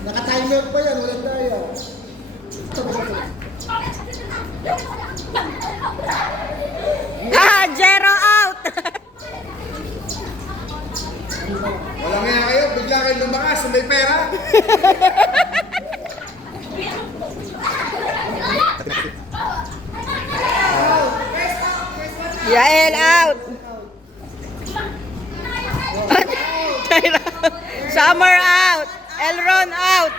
Naka-timer pa yan, walang daya. Ah, zero out! Walang nga kayo, bigla kayo lumakas, may pera. Yael out! Summer out! Elron out!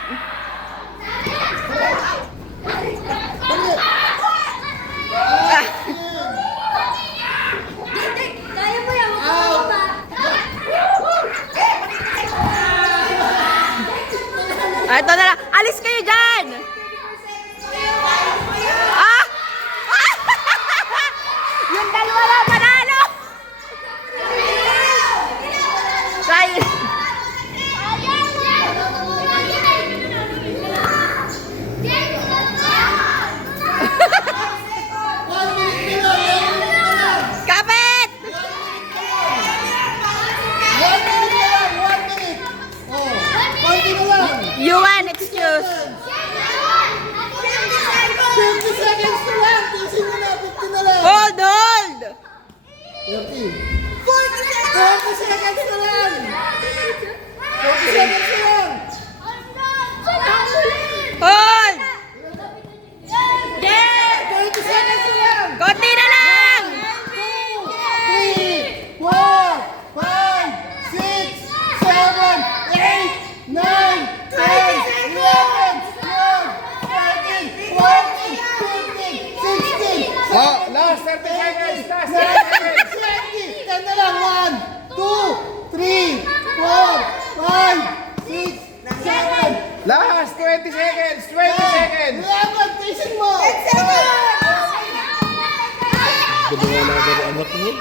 Kaya mo yan, huwag ka Ah, ito na lang. Alis kayo dyan! Ah! Yung dalawa lang panalo! Say... Kapit! 1 minute na lang, 1 minute. Oh, konti na lang. You want excuse? 50 seconds na lang. Tisin mo na, 50 na lang. Hold, hold! 30. 40 seconds na lang. 40 seconds na lang. Hold! 30 seconds na lang. Konti na lang! 2, 3, 4, 5, 6, 7, 8, 9, 10, 11, 12, 13, 14, 15, 16, Oh, last 30 seconds, last 30 seconds. 20, 10 na lang. 1, 2, 3, 4, 5, 6, 7, Last 20 seconds, 20 seconds. 11, tisin mo. 10 seconds. Dalawa na agad ang anak mo.